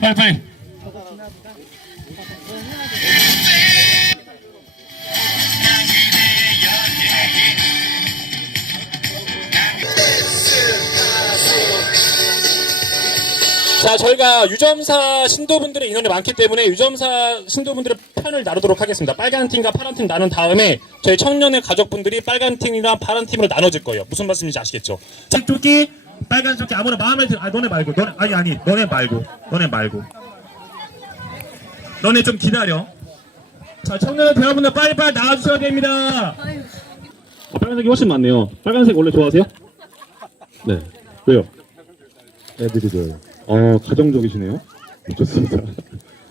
빨리 빨리. 자, 저희가 유점사 신도분들의 인원이 많기 때문에 유점사 신도분들의 편을 나누도록 하겠습니다. 빨간 팀과 파란 팀 나눈 다음에 저희 청년의 가족분들이 빨간 팀이랑 파란 팀으로 나눠질 거예요. 무슨 말씀인지 아시겠죠? 자, 조끼, 빨간 조끼 아무나 마음에 들, 아, 너네 말고, 너네, 아니, 아니, 너네 말고, 너네 말고. 너네 좀 기다려. 자, 청년 대화분들 빨리빨리 나와주셔야 됩니다. 어, 빨간색이 훨씬 많네요. 빨간색 원래 좋아하세요? 네. 왜요? 애들이 좋아요. 어, 가정적이시네요. 좋습니다.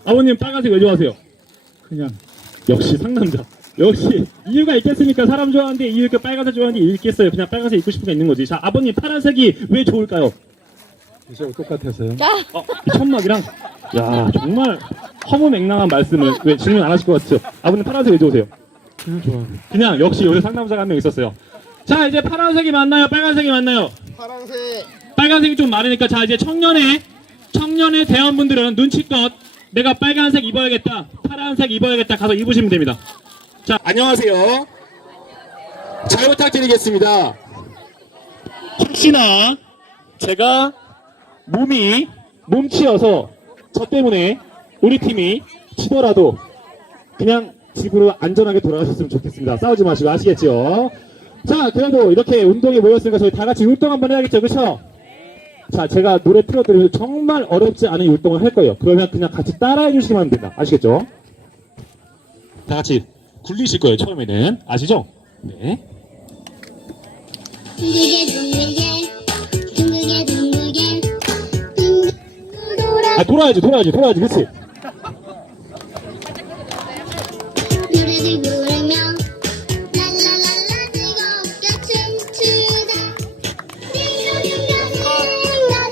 아버님 빨간색 왜 좋아하세요? 그냥 역시 상남자. 역시 이유가 있겠습니까? 사람 좋아하는데 이유 그 빨간색 좋아하는데 이유 있겠어요. 그냥 빨간색 입고 싶은 게 있는 거지. 자, 아버님 파란색이 왜 좋을까요? 옷하고 똑같아서요. 어, 이 천막이랑 야 정말 허무맹랑한 말씀을 왜 질문 안 하실 것 같죠? 아버님 파란색 왜 좋으세요? 그냥 좋아요. 그냥 역시 우리 상남자가 한 명 있었어요. 자, 이제 파란색이 맞나요? 빨간색이 맞나요? 파란색 빨간색이 좀 많으니까 자 이제 청년의 청년의 대원분들은 눈치껏 내가 빨간색 입어야겠다 파란색 입어야겠다 가서 입으시면 됩니다 자 안녕하세요 잘 부탁드리겠습니다 혹시나 제가 몸이 몸치여서 저 때문에 우리 팀이 지더라도 그냥 집으로 안전하게 돌아가셨으면 좋겠습니다 싸우지 마시고 아시겠죠 자 그래도 이렇게 운동에 모였으니까 저희 다 같이 율동 한번 해야겠죠 그쵸 자, 제가 노래 틀어드리면 정말 어렵지 않은 율동을 할 거예요. 그러면 그냥 같이 따라해 주시면 된다. 아시겠죠? 다 같이 굴리실 거예요, 처음에는. 아시죠? 네. 둥글게 둥글게 둥글게 둥글게 둥글 돌아 아, 돌아야지, 돌아야지, 돌아야지. 그렇지. 노래를 부르며 랄랄랄라 즐겁게 춤추다 딩동댕동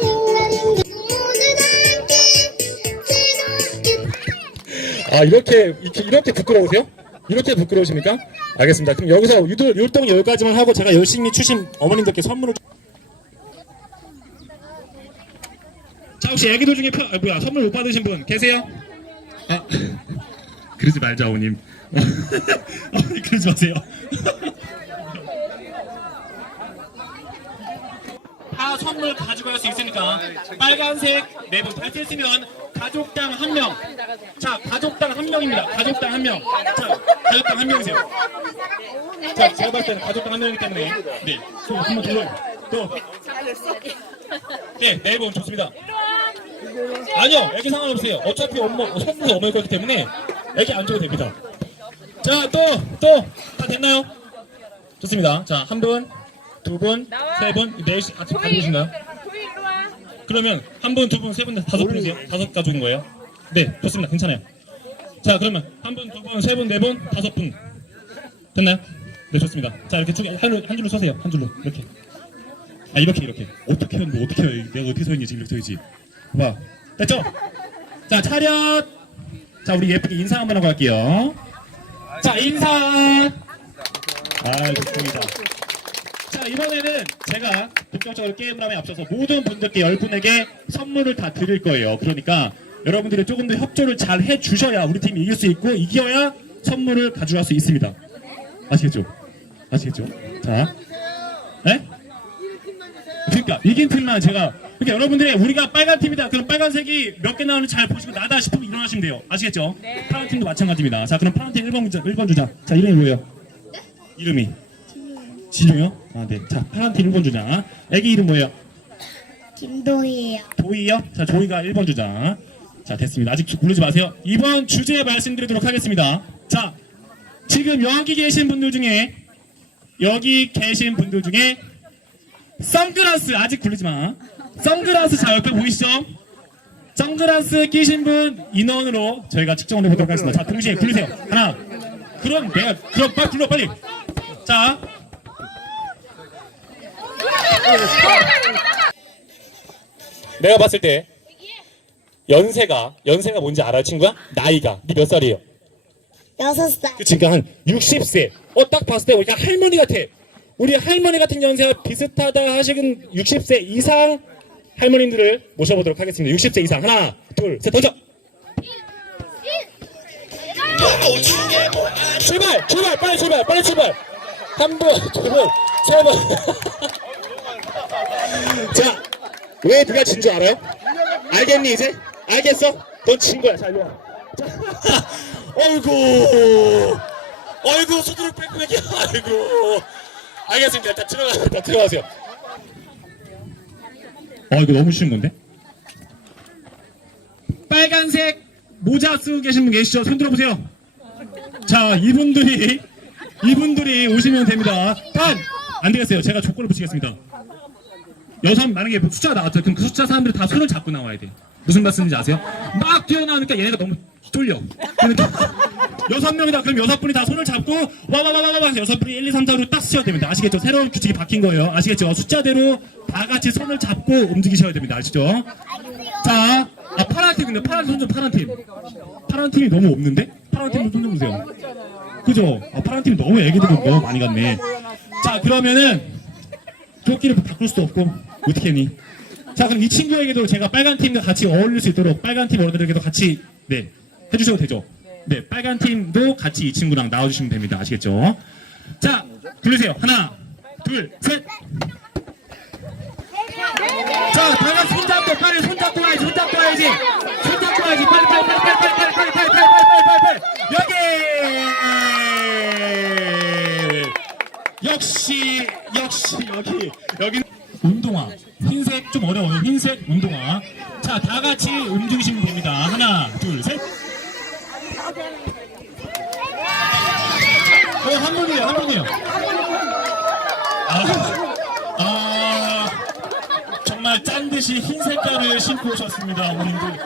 딩동댕동 모두 다 함께 즐겁게 아, 이렇게, 이렇게, 이렇게 부끄러우세요? 이렇게 부끄러우십니까? 알겠습니다. 그럼 여기서 유도, 율동 여기까지만 하고 제가 열심히 추신 어머님들께 선물을. 자, 혹시 애기들 중에 표, 아, 뭐야, 선물 못 받으신 분 계세요? 아, 그러지 말자, 어머님. 어머니, 그러지 마세요. 다 선물 가지고 갈 수 있으니까 빨간색 네분 있으면 가족당 한 명. 자, 가족당 한 명입니다. 가족당 한 명. 자, 가족당 한 명이세요. 자, 제가 봤을 때는 가족당 한 명이기 때문에 네, 또 한번 둘러요. 또. 네, 네분 좋습니다. 아니요, 애기 상관없어요. 어차피 엄마, 선물 어머니 거기 때문에 애기 안 줘도 됩니다. 자, 또, 또, 다 됐나요? 좋습니다. 자, 한 분, 두 분, 세 분, 넷, 같이 가져오신가요? 그러면 한 분, 두 분, 세 분, 다섯 분이세요? 다섯 가족인 거예요? 네, 좋습니다. 괜찮아요. 자, 그러면 한 분, 두 분, 세 분, 네 분, 다섯 분. 됐나요? 네, 좋습니다. 자, 이렇게 쭉, 한, 한 줄로 서세요. 한 줄로. 이렇게. 아, 이렇게, 이렇게. 어떻게 하면 뭐, 어떻게 해요? 내가 어떻게 서 있니? 지금 이렇게 서 있지. 봐. 됐죠? 자, 차렷! 자, 우리 예쁘게 인사 한번 하고 갈게요. 자, 인사! 아, 좋습니다. 자 이번에는 제가 본격적으로 게임을 함에 앞서서 모든 분들께 열 분에게 선물을 다 드릴 거예요. 그러니까 여러분들이 조금 더 협조를 잘 해주셔야 우리 팀이 이길 수 있고 이겨야 선물을 가져갈 수 있습니다. 아시겠죠? 아시겠죠? 자, 네? 그러니까 이긴 팀만 제가 그러니까 여러분들이 우리가 빨간 팀이다. 그럼 빨간색이 몇 개 나오는지 잘 보시고 나다 싶으면 일어나시면 돼요. 아시겠죠? 파란 팀도 마찬가지입니다. 자 그럼 파란 팀 1번 주자. 1번 주자. 자 이름이 뭐예요? 이름이 진우요? 아, 네. 자, 파란 팀 1번 주자. 애기 이름 뭐예요? 김도희예요 조이요? 자, 조이가 1번 주자. 자, 됐습니다. 아직 고르지 마세요. 이번 주제 말씀드리도록 하겠습니다. 자, 지금 여기 계신 분들 중에, 여기 계신 분들 중에, 선글라스, 아직 굴리지 마. 선글라스 자, 옆에 보이시죠? 선글라스 끼신 분 인원으로 저희가 측정을 해보도록 하겠습니다. 자, 동시에 굴리세요. 하나. 그럼 내가, 그럼 빨리 굴러, 빨리. 자, 내가 봤을 때 연세가 연세가 뭔지 알아 친구야? 나이가 네 몇 살이에요? 여섯 살 그치 그러니까 한 60세 어 딱 봤을 때 우리가 할머니 같아 우리 할머니 같은 연세와 비슷하다 하시는 60세 이상 할머님들을 모셔보도록 하겠습니다. 60세 이상 하나, 둘, 셋 던져. 출발, 출발, 빨리 출발, 빨리 출발. 한 번, 두 번, 세 번. 자, 왜 누가 진 줄 알아요? 알겠니 이제? 알겠어? 넌 진 거야. 자, 일로 와. 자, 어이구, 어이구, 수두룩 빽빽이야. 아이고. 알겠습니다. 다 들어가, 다 들어가세요. 어, 이거 너무 쉬운 건데? 빨간색 모자 쓰고 계신 분 계시죠? 손 들어보세요. 자, 이분들이, 이분들이 오시면 됩니다. 단! 안 되겠어요. 제가 조건을 붙이겠습니다. 여섯 만약에 뭐 숫자가 나왔죠. 그럼 그 숫자 사람들이 다 손을 잡고 나와야 돼. 무슨 말씀인지 아세요? 막 뛰어나오니까 얘네가 너무 쫄려. 그러니까 여섯 명이다. 그럼 여섯 분이 다 손을 잡고 와와와와와 여섯 분이 1, 2, 3, 4로 딱 쓰셔야 됩니다. 아시겠죠? 새로운 규칙이 바뀐 거예요. 아시겠죠? 숫자대로 다 같이 손을 잡고 움직이셔야 됩니다. 아시죠? 자, 아 파란 팀인데 파란 손좀 파란 팀. 파란 팀이 너무 없는데? 파란 팀 손좀 보세요. 그죠? 아, 파란 팀 너무 애기들이 너무 많이 갔네. 자, 그러면은 조끼를 바꿀 수도 없고 어떻게 했니? 자 그럼 이 친구에게도 제가 빨간 팀과 같이 어울릴 수 있도록 빨간 팀 어른들에게도 같이 네 해주셔도 되죠? 네 빨간 팀도 같이 이 친구랑 나와주시면 됩니다 아시겠죠? 자 부르세요 하나 둘 셋 자 다같이 손잡고 빨리 손잡고 와야지 손잡고 와야지 손잡고 와야지 빨리 빨리 빨리 빨리 빨리 빨리 빨리 빨리 빨리 빨리 빨리 여기 역시 역시 여기 여기 운동화 흰색 좀 어려워요 흰색 운동화 자 다 같이 움직이시면 됩니다 하나 둘셋 어, 한 분이에요 한 분이에요 아, 아 정말 짠 듯이 흰 색깔을 신고 오셨습니다 어머님들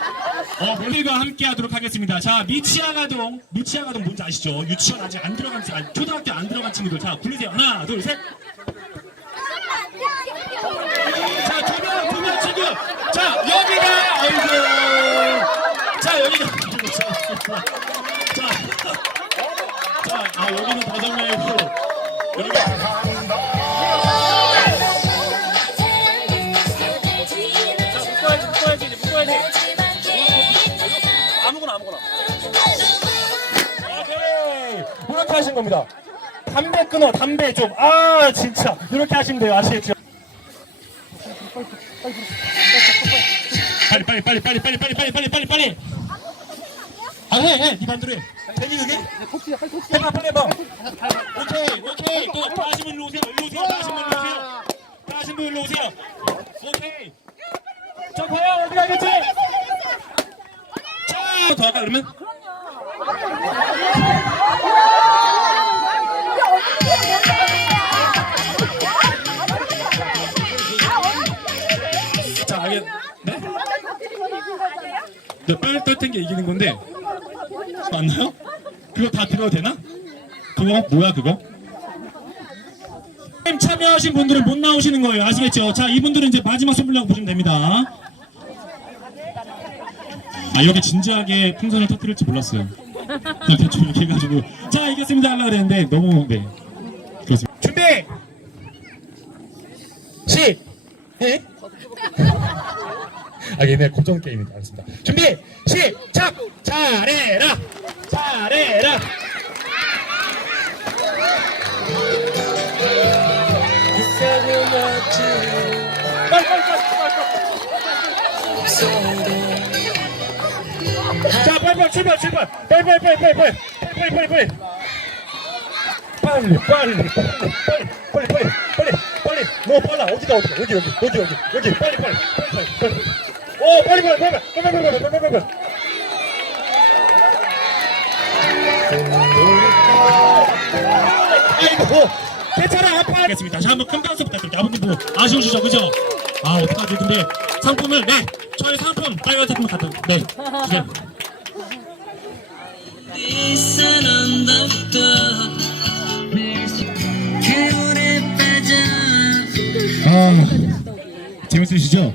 어, 우리가 함께 하도록 하겠습니다. 자, 미치아가동, 미치아가동 뭔지 아시죠? 유치원 아직 안 들어간, 친- 아니, 초등학교 안 들어간 친구들. 자, 부르세요. 하나, 둘, 셋. 자, 두 명, 두 명 친구. 자, 여기가, 아이고. 자, 여기가. 자, 자, 아, 여기는 다섯 명이고. 여기. 묶어야지, 묶어야지, 이제 묶어야지. 아무거나, 아무거나. 오케이. 이렇게 하신 겁니다. 담배 끊어, 담배 좀. 아, 진짜. 이렇게 하시면 돼요. 아시겠죠? 빨리, 빨리, 빨리, 빨리, 빨리, 빨리, 빨리, 빨리, 빨리, 빨리. 아, 해, 해. 네 반대로 해. 되니, 그게? 해봐, 빨리 해봐. 오케이, 오케이. 또, 또 하신 분 일로 오세요. 일로 오세요. 또 하신 분 일로 오세요. 또 하신 분 일로 오세요. 오케이. 저 봐요. 어디 가겠지? 자, 더 할까, 그러면? 자, 알겠, 네? 네, 빨리 떨던 게 이기는 건데. 맞나요? 그거 다 들어도 되나? 그거? 뭐야, 그거? 게임 참여하신 분들은 못 나오시는 거예요. 아시겠죠? 자, 이분들은 이제 마지막 선물이라고 보시면 됩니다. 아, 이렇게 진지하게 풍선을 터뜨릴지 몰랐어요. 그냥 대충 이렇게 해가지고. 자, 이겼습니다. 하려고 그랬는데, 너무, 네. 그렇습니다. 준비! 시! 해? 아, 얘네 고정 게임이다. 알겠습니다. 준비! 시작! 잘해라! 잘해라! 자, 빨리, 빨리, 출발, 출발. 빨리, 빨리, 빨리, 빨리, 빨리, 빨리, 빨리, 빨리. 빨리, 빨리, 빨리, 빨리, 빨리, 빨리, 빨리, 빨리. 너무 빨라. 어디가, 어디가, 여기, 여기, 여기, 여기, 여기, 빨리, 빨리, 빨리, 빨리, 빨리. 오, 빨리, 빨리, 빨리, 빨리, 빨리, 빨리, 빨리, 빨리, 빨리. 아이고, 괜찮아, 아파. 알겠습니다. 자, 한번 큰 박수 부탁드릴게요. 아버님 뭐 아쉬우시죠, 그죠? 아, 어떡하지? 근데 상품을, 네, 저희 상품, 빨간 상품 갖다, 네, 주세요. 아, 재밌으시죠?